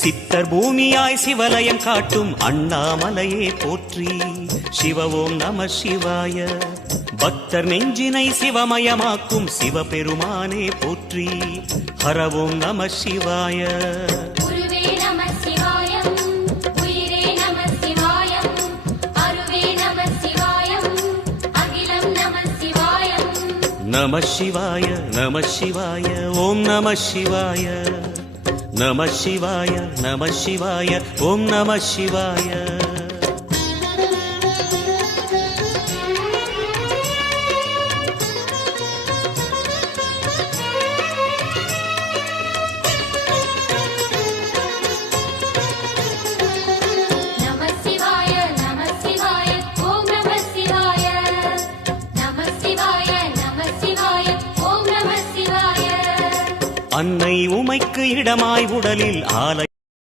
சித்தர் பூமியாய் சிவலயம் காட்டும் அண்ணாமலையே போற்றி. சிவ ஓம் நம சிவாய. பக்தர் நெஞ்சினை சிவமயமாக்கும் சிவபெருமானே போற்றி. ஹர ஓம் நம சிவாய. நம சிவாய நம சிவாய ஓம் நம சிவாய. நம சிவாய நம சிவாய ஓம் நம சிவாய. அன்னை உமைக்கு இடமாய் உடலில் ஆலை